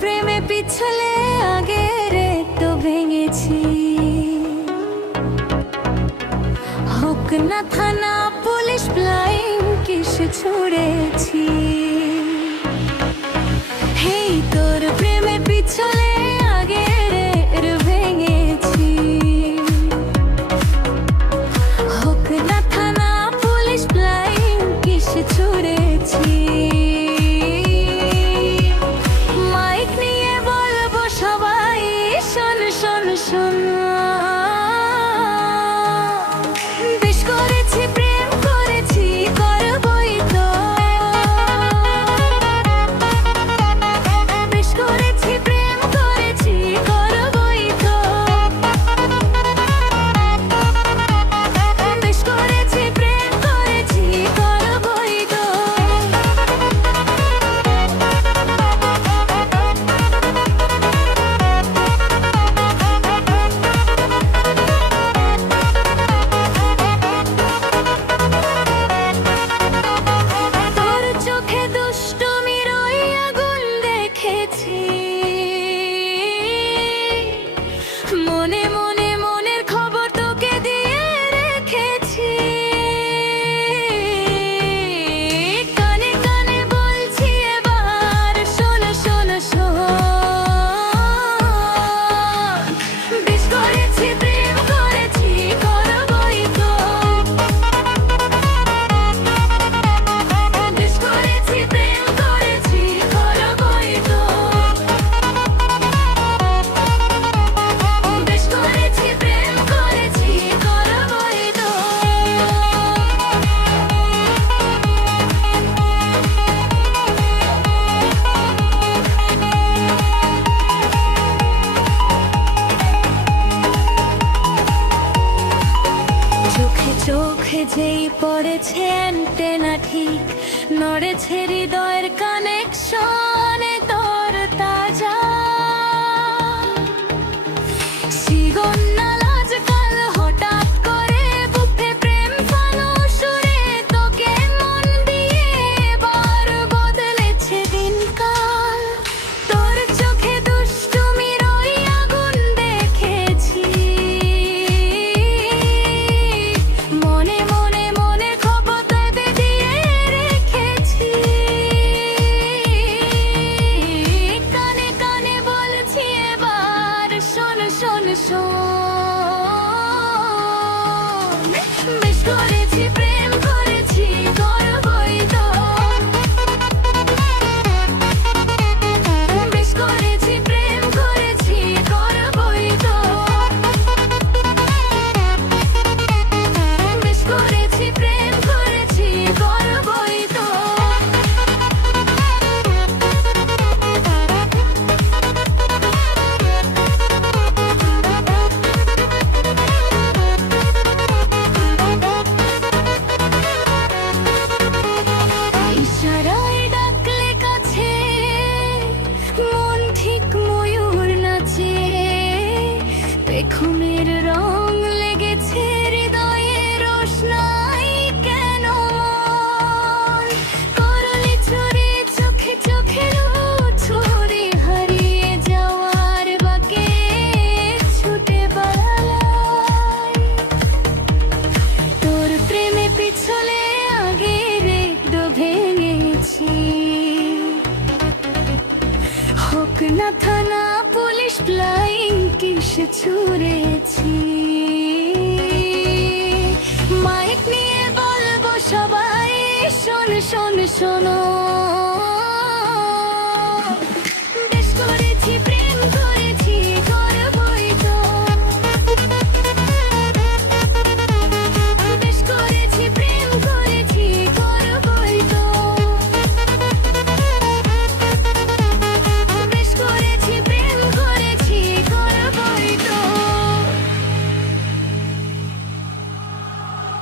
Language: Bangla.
প্রেমে পিছলে আগের তো ভেঙেছি, হোক না থানা পুলিশ ফ্লাইং কিস ছুড়েছি। হেই তোর প্রেমে পিছলে আগের ভেঙেছি, হোক না থানা পুলিশ ফ্লাইং কিস ছুড়েছি। মাইক নিয়ে বলবো সবাই শোন শোন শোন, বেশ করেছি প্রেম করেছি করবই তো, বেশ করেছি প্রেম করেছি করবই তো, বেশ করেছি প্রেম করেছি করবই তো। তোর চোখে দুষ্টুমির ওই আগুন দেখেছি, মনে মনে মনের খবর তোকে দিয়ে রেখেছি। কানে কানে বলছি এবার শোন শোন শোন, বেশ করেছি প্রেম করেছি করবই তো, বেশ করেছি প্রেম করেছি করবই তো, বেশ করেছি প্রেম করেছি করবই তো। চোখে চোখে যেই পড়েছে অ্যান্টেনা ঠিক, নড়েছে হৃদয়ের কানেকশনে তোর তাজা সিগন্যাল আজকাল হঠাৎ করে বুকে প্রেম ফানুসুরে তোকে মন দিয়ে এবার বদলেছে দিনকাল। তোর চোখে দুষ্টুমির ওই আগুন দেখেছি, মনে মনে মনের খবর তোকে দিয়ে রেখেছি। কানে কানে বলছি এবার শোন শোন শোন, বেশ করেছি প্রেম করেছি করবই তো, বেশ করেছি প্রেম করেছি করবই তো, বেশ করেছি প্রেম করেছি করবই তো। ইশারায় ডাকলে কাছে মন ঠিক ময়ূর নাচে, পেখমের রং লেগেছে হৃদয়ে রোশনাই কেন মন, করলি চুরি চোখে চোখে ছুরি হারিয়ে যাওয়ার বাকে ছুটে বেড়ালাই। তোর প্রেমে পিছলে আগের একটু ভেঙেছি, হোক না থানা পুলিশ ফ্লাইং কিস ছুড়েছি। মাইক নিয়ে বলবো সবাই শোন শোন শোনো,